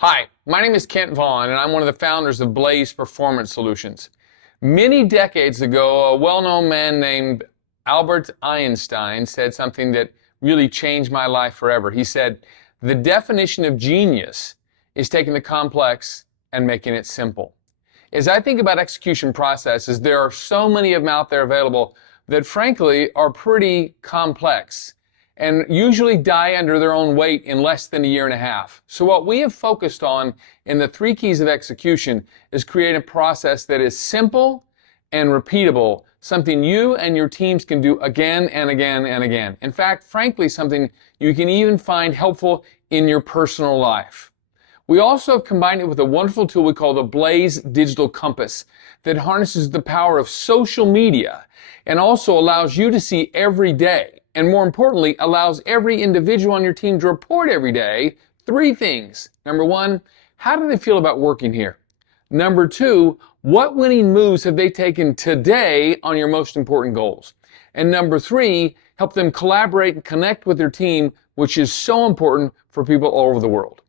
Hi, my name is Kent Vaughn, and I'm one of the founders of Blaze Performance Solutions. Many decades ago, a well-known man named Albert Einstein said something that really changed my life forever. He said, "The definition of genius is taking the complex and making it simple." As I think about execution processes, there are so many of them out there available that frankly are pretty complex and usually die under their own weight in less than a year and a half. So what we have focused on in the 3 keys of execution is create a process that is simple and repeatable, something you and your teams can do again and again and again. In fact, frankly, something you can even find helpful in your personal life. We also have combined it with a wonderful tool we call the Blaze Digital Compass that harnesses the power of social media and also allows you to see every day, and more importantly, allows every individual on your team to report every day 3 things. Number 1, how do they feel about working here? Number 2, what winning moves have they taken today on your most important goals? And number 3, help them collaborate and connect with their team, which is so important for people all over the world.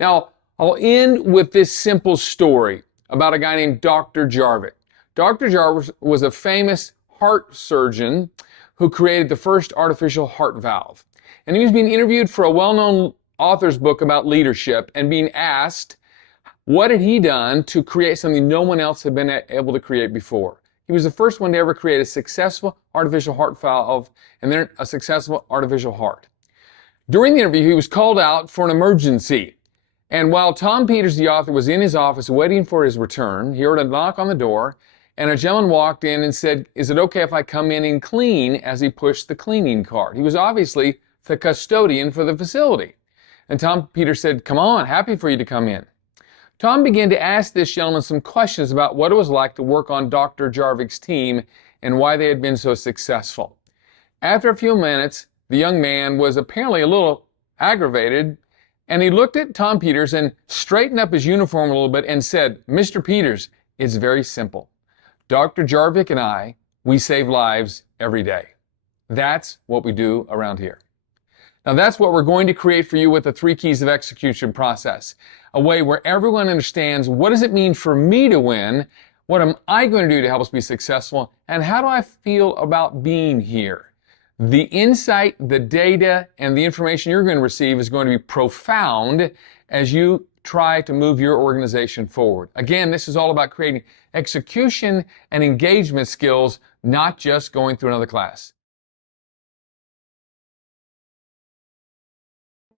Now, I'll end with this simple story about a guy named Dr. Jarvik. Dr. Jarvik was a famous heart surgeon who created the first artificial heart valve. And he was being interviewed for a well-known author's book about leadership and being asked what had he done to create something no one else had been able to create before. He was the first one to ever create a successful artificial heart valve and then a successful artificial heart. During the interview, he was called out for an emergency. And while Tom Peters, the author, was in his office waiting for his return, he heard a knock on the door, and a gentleman walked in and said, "Is it okay if I come in and clean?" as he pushed the cleaning cart. He was obviously the custodian for the facility. And Tom Peters said, "Come on, happy for you to come in." Tom began to ask this gentleman some questions about what it was like to work on Dr. Jarvik's team and why they had been so successful. After a few minutes, the young man was apparently a little aggravated, and he looked at Tom Peters and straightened up his uniform a little bit and said, "Mr. Peters, it's very simple. Dr. Jarvik and I, we save lives every day. That's what we do around here." Now that's what we're going to create for you with the 3 keys of execution process. A way where everyone understands, what does it mean for me to win? What am I going to do to help us be successful? And how do I feel about being here? The insight, the data, and the information you're going to receive is going to be profound as you try to move your organization forward. Again, this is all about creating execution and engagement skills, not just going through another class.